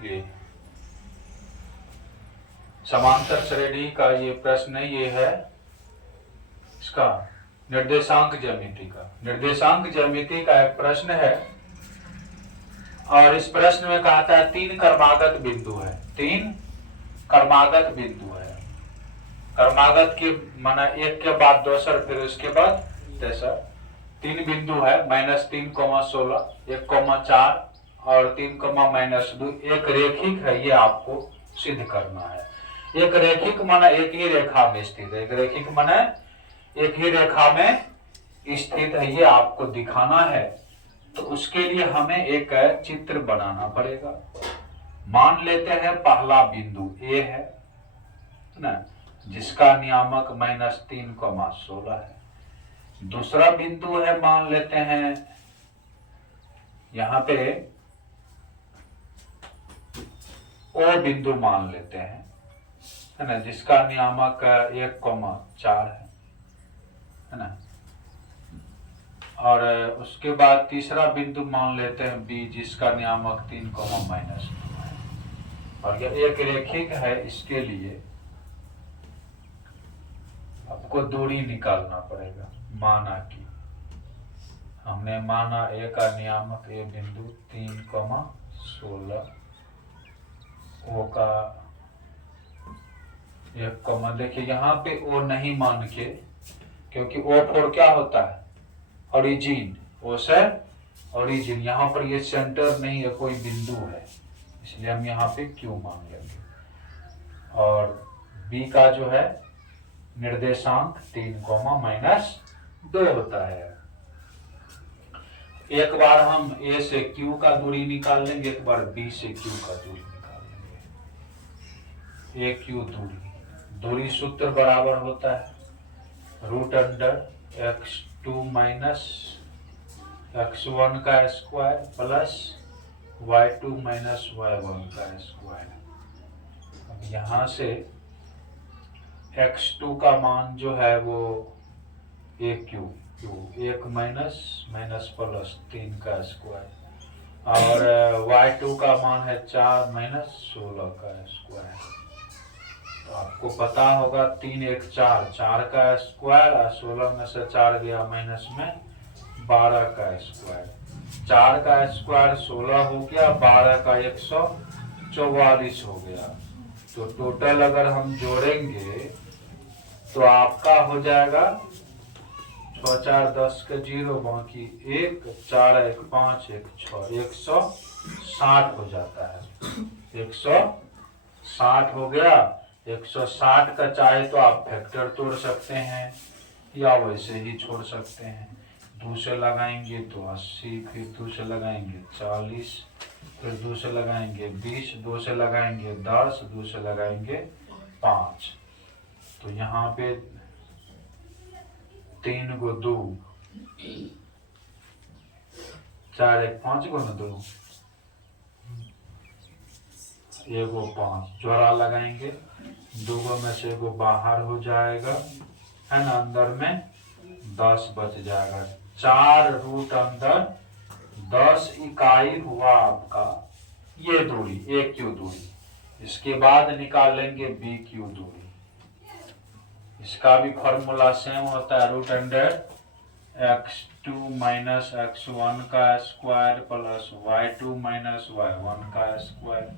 ये समांतर श्रेणी का ये प्रश्न ये है इसका निर्देशांक ज्यामिति का। निर्देशांक ज्यामिति का एक प्रश्न है और इस प्रश्न में कहा था 3 क्रमागत बिंदु है। 3 क्रमागत बिंदु है। क्रमागत के माना एक के बाद दूसर फिर उसके बाद तेसर। 3 बिंदु है -3, 16, 1, 4 और 3, -2। एक रेखिक है, ये आपको सिद्ध करना है। एक रेखिक माना एक ही रेखा में स्थित है। एक रेखिक माना एक ही रेखा में स्थित है, ये आपको दिखाना है। तो उसके लिए हमें एक चित्र बनाना पड़ेगा। मान लेते हैं पहला बिंदु ए है ना, जिसका नियामक -3, 16 है। दूसरा बिंदु है, मान लेते हैं यहां पे ओ बिंदु मान लेते हैं, है ना, जिसका नियामक 1, 4 है ना। और उसके बाद तीसरा बिंदु मान लेते हैं बी, जिसका नियामक 3, -2 है। और यह एक रेखिक है, इसके लिए आपको दूरी निकालना पड़ेगा। माना कि हमने माना ए का नियामक ए बिंदु 3, 16, ओ का 1, देखिए यहाँ पे ओ नहीं मान के, क्योंकि ओ फोर क्या होता है ओरिजिन, ओ से ओरिजिन। यहाँ पर ये सेंटर नहीं है, कोई बिंदु है, इसलिए हम यहाँ पे क्यू मान लेंगे। और बी का जो है निर्देशांक 3, -2 होता है। एक बार हम ए से क्यू का दूरी निकाल लेंगे, एक बार बी से क्यू का दूरी निकाल लेंगे। ए क्यू दूरी सूत्र बराबर होता है √(x2 - x1) का स्क्वायर प्लस y2 - y1 का स्क्वायर। अब यहाँ से x2 का मान जो है वो AQ, 1 प्लस 3 का स्क्वायर, और y2 का मान है 4 - 16 का स्क्वायर। तो आपको पता होगा 3, 1, 4, 4 का स्क्वायर और 16 में से 4 गया माइनस में 12 का स्क्वायर। 4 का स्क्वायर 16 हो गया, 12 का 144 हो गया। तो टोटल अगर हम जोड़ेंगे तो आपका हो जाएगा 6, 4, 10 का 0, बाकी 1, 4, 1, 5, 1, 6, 160 हो जाता है। 160 हो गया। 160 का चाहे तो आप फैक्टर तोड़ सकते हैं या वैसे ही छोड़ सकते हैं। 2 से लगाएंगे तो 80, फिर 2 से लगाएंगे 40, फिर 2 से लगाएंगे 20, 2 से लगाएंगे 10, 2 से लगाएंगे 5। तो यहाँ पे 3 को 2, 4, 1, 5 को ना 2, 1 को 5 जोड़ा लगाएंगे। 2 में से 1 बाहर हो जाएगा, है ना, अंदर में 10 बच जाएगा। 4 रूट अंदर 10 इकाई हुआ आपका ये दूरी, AQ दूरी। इसके बाद निकाल लेंगे BQ दूरी। इसका भी फॉर्मूला सेम होता है √(x2 - x1) का स्क्वायर प्लस y2 - y1 का स्क्वायर।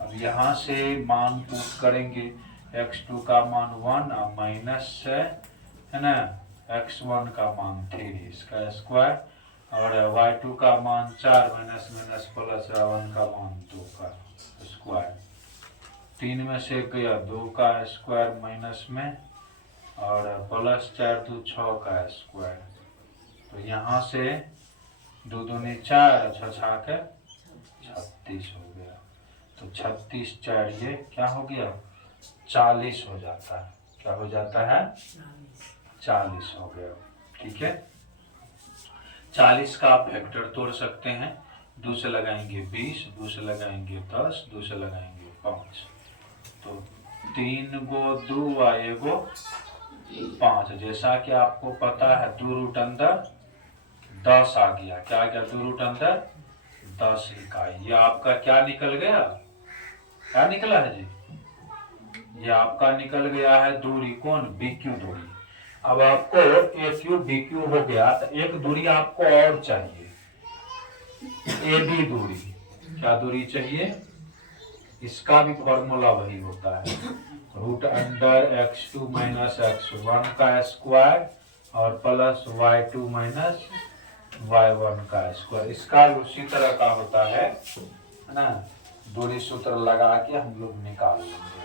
अब यहाँ से मान पुट करेंगे। x2 का मान 1 और माइनस से, है ना, x1 का मान 3, इसका स्क्वायर, और y2 का मान 4 माइनस प्लस 1 का मान 2 का स्क्वायर। 3 में से गया 2 का स्क्वायर माइनस में, और प्लस 4, 2, 6 का स्क्वायर। तो यहाँ से 2 दूनी 4, 6 के 36 हो गया। तो 36, 4 ये क्या हो गया 40 हो जाता है। क्या हो जाता है 40 हो गया। ठीक है, 40 का आप फैक्टर तोड़ सकते हैं। 2 से लगाएंगे 20, 2 से लगाएंगे 10, 2 से लगाएंगे 5। तो 3 को 2 और 1 को 5। जैसा कि आपको पता है 2 रूट अंदर 10 आ गया। क्या आ गया 2 रूट अंदर 10 इकाई। ये आपका क्या निकल गया क्या निकला है जी? ये आपका निकल गया है दूरी, कौन? BQ दूरी। अब आपको AQ BQ हो गया, तो एक दूरी आपको और चाहिए, AB दूरी। क्या दूरी चाहिए? इसका भी फॉर्मूला वही होता है, √x2 माइनस x1 का स्क्वायर और प्लस y2 माइनस y1 का स्क्वायर। इसका उसी तरह का होता है ना, दूरी सूत्र लगा के हम लोग निकाल लेंगे।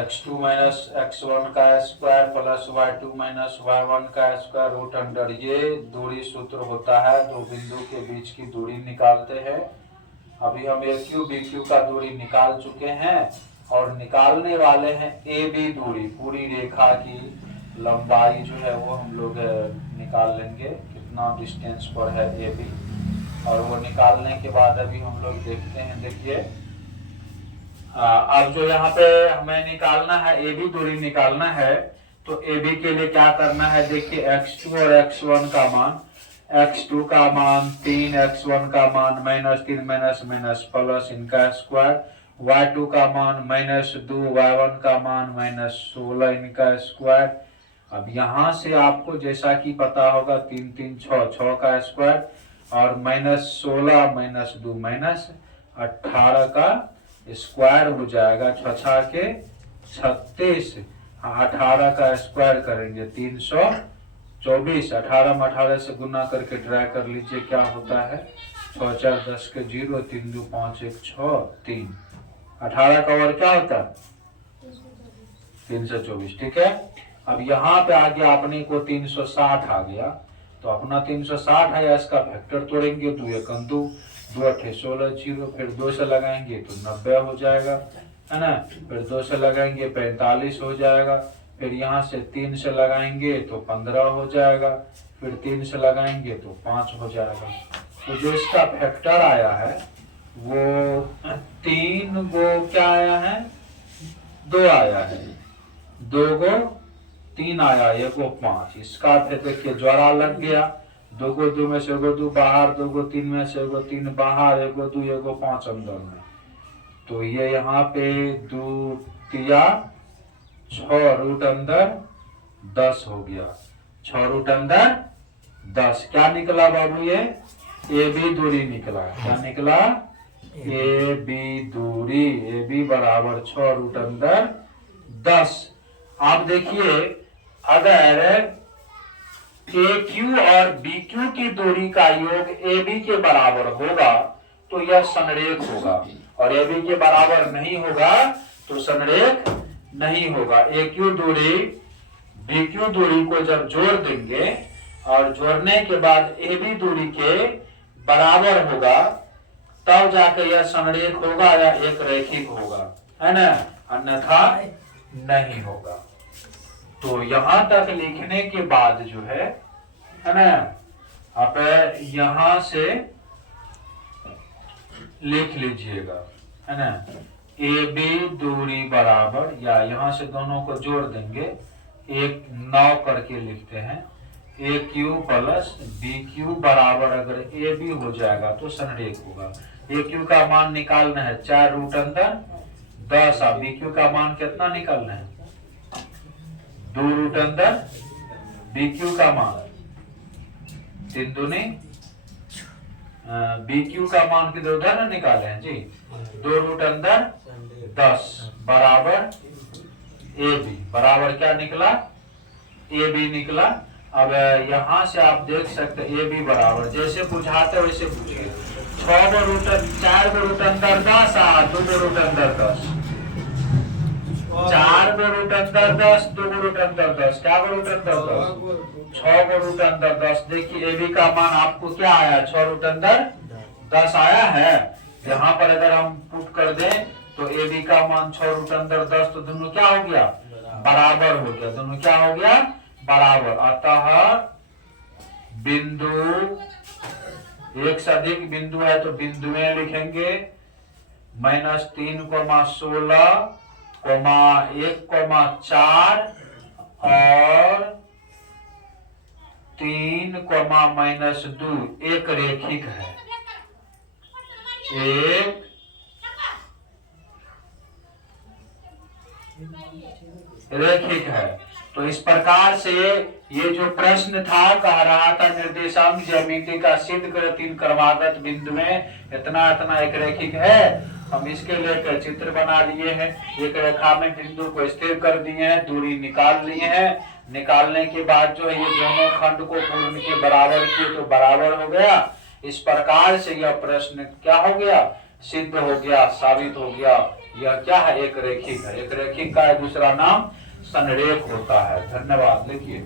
x2 माइनस x1 का square plus y2 minus y1 का स्क्वायर रूट अंडर, ये दूरी सूत्र होता है, दो बिंदु के बीच की दूरी निकालते हैं। अभी हम AQ BQ का दूरी निकाल चुके हैं और निकालने वाले हैं AB दूरी, पूरी रेखा की लंबाई जो है वो हम लोग निकाल लेंगे, कितना डिस्टेंस पर है AB। और वो निकालने के बाद अभी हम लोग देखते हैं, देखिए अब जो यहाँ पे हमें निकालना है, AB दूरी निकालना है, तो AB के लिए क्या करना है, देखिए x2 और x1 का मान, x2 का मान 3, x1 का मान -3 माइनस माइनस प्लस इनका स्क्वायर, y2 का मान -2, y1 का मान -16 इनका स्क्वायर। अब यहाँ से आपको जैसा कि पता होगा 3 3 6 6 का स्क्वायर और -16 -2 -18 का स्क्वायर हो जाएगा, 6 के 36, 18 का स्क्वायर करेंगे 324, 18 में 18 से गुना करके ट्राई कर लीजिए क्या होता है, 6 4 10 के 0, 3 2 5 1 6 3, 18 का और क्या होता है 324। ठीक है, अब यहाँ पे आ गया अपने को 360 आ गया, तो अपना 360 है, इसका फैक्टर तोड़ेंगे, 2 1 2, 2 8 16 0, फिर 2 से लगाएंगे तो 90 हो जाएगा, है ना, फिर 2 से लगाएंगे 45 हो जाएगा, फिर यहाँ से 3 से लगाएंगे तो 15 हो जाएगा, फिर 3 से लगाएंगे तो 5 हो जाएगा। तो जो इसका फैक्टर आया है वो 3 गो क्या आया है, 2 आया है, 2 गो 3 आया, 1 गो 5। इसका फिर देखिए ज्वारा लग गया, 2 गो 2 में से 1 गो 2 बाहर, 2 गो 3 में से 1 गो 3 बाहर, 1 गो 2 1 गो 5 अंदर में। तो ये यहाँ पे 2 तिया 6 रूट अंदर 10 हो गया, 6 रूट अंदर 10। क्या निकला बाबू, ये AB दूरी निकला। क्या निकला, AB दूरी, AB बराबर 6 रूट अंदर 10। आप देखिए अगर AQ और BQ की दूरी का योग AB के बराबर होगा तो यह संरेख होगा, और AB के बराबर नहीं होगा तो संरेख नहीं होगा। AQ दूरी BQ दूरी को जब जोड़ देंगे और जोड़ने के बाद AB दूरी के बराबर होगा तब जाकर यह संरेख होगा या एक रैखिक होगा, है ना, अन्यथा नहीं होगा। तो यहां तक लिखने के बाद जो है ना, आप यहां से लिख लीजिएगा, है ना, AB दूरी बराबर, या यहां से दोनों को जोड़ देंगे, 1 9 करके लिखते हैं, AQ प्लस BQ बराबर अगर AB हो जाएगा तो संरेख होगा। AQ का मान निकालना है 4 रूट अंदर 10, और BQ का मान कितना निकालना है 2 रूट अंदर BQ का मान 3 दूनी, BQ का मान किधर उधर ना निकाले हैं जी, 2 रूट अंदर 10 बराबर AB बराबर क्या निकला, AB निकला। अब यहाँ से आप देख सकते हैं AB बराबर जैसे बुझाते वैसे पूछिए, 6 गो रूट 4 गो रूट अंदर 10 और 2 गो रूट अंदर 10, 4 गो रूट अंदर 10, 2 गो रूट अंदर 10, क्या गो रूट अंदर 10, 6 गो रूट अंदर 10। देखिए AB का मान आपको क्या आया, 6 रूट अंदर 10 आया है। यहाँ पर अगर हम पुट कर दें तो AB का मान 6 रूट अंदर 10, तो दोनों क्या हो गया, बराबर हो गया, दोनों क्या हो गया, बराबर। अतः बिंदु, एक से अधिक बिंदु है तो बिंदुएं लिखेंगे, -3, 16, 1, 4 और 3, -2 एक रेखिक है, एक रेखिक है। तो इस प्रकार से ये जो प्रश्न था, कह रहा था निर्देशांक ज्यामिति का सिद्ध कर 3 क्रमागत बिंदु में इतना इतना एक रेखिक है। हम इसके लेकर चित्र बना लिए हैं, एक रेखा में बिंदु को स्थिर कर दिए हैं, दूरी निकाल लिए हैं। निकालने के बाद जो है ये दोनों खंड को पूर्ण के बराबर किए तो बराबर हो गया। इस प्रकार से यह प्रश्न क्या हो गया, सिद्ध हो गया, साबित हो गया। यह क्या है, एक रेखिक है। एक रेखिक का दूसरा नाम संरेख होता है। धन्यवाद। लिखिए।